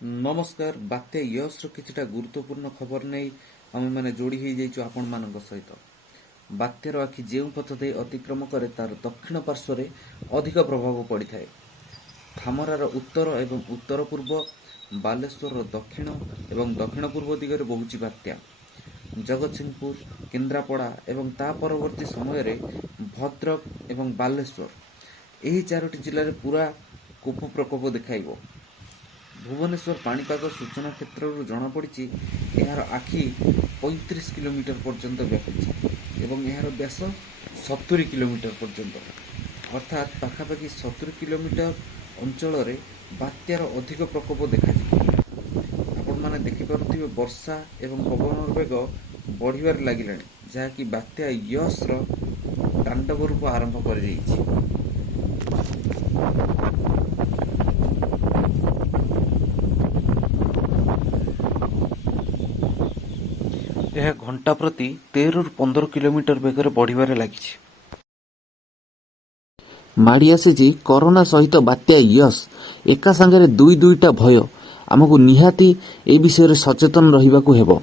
नमस्कार बात्या यश्र किछिटा गुरुत्वपूर्ण खबर नहीं आम मैंने जोड़ी हो जाइछु आपण मानक सहित। बात्यार आखि ଯେଉଁ ପଥ ଦେଇ ଅତିକ୍ରମ କରେ ତାର ଦକ୍ଷିଣ ପାର୍ଶ୍ୱରେ ଅଧିକ ପ୍ରଭାବ ପଡ଼ିଥାଏ। ଧାମରାର ଉତ୍ତର ଏବଂ ଉତ୍ତର ପୂର୍ବ, ବାଲେଶ୍ୱରର ଦକ୍ଷିଣ ଏବଂ ଦକ୍ଷିଣ ପୂର୍ବ ଦିଗରେ ବହୁଛି ବାତ୍ୟା। ଜଗତସିଂହପୁର, କେନ୍ଦ୍ରାପଡ଼ା ଏବଂ ତା ପରବର୍ତ୍ତୀ ସମୟରେ ଭଦ୍ରକ ଏବଂ ବାଲେଶ୍ୱର ଏହି ଚାରୋଟି ଜିଲ୍ଲାରେ ପୂରା କୋପ ପ୍ରକୋପ ଦେଖାଇବ। भुवनेश्वर पाणीपाग सूचना क्षेत्र जमापड़ी यार आखि 35 किलोमीटर पर्यंत व्यापी एवं यार व्यास 70 किलोमीटर पर्यंत अर्थात पाखापाखि 70 किलोमीटर अंचल बात्यार अधिक प्रकोप देखा आपण मैंने देखिपे वर्षा एवं पवन वेग बढ़िबार लगिला जहाँकि बात्या यश्र तांडव रूप आरंभ कर यह घंटा प्रति 13 ରୁ 15 किलोमीटर बेगर बढ़िबार लगी। माड़ी आसी कोरोना सहित बात्या यश एका संगे दुईटा भय आमको निहाती ए विषय सचेतन रहिबाकु हेबो।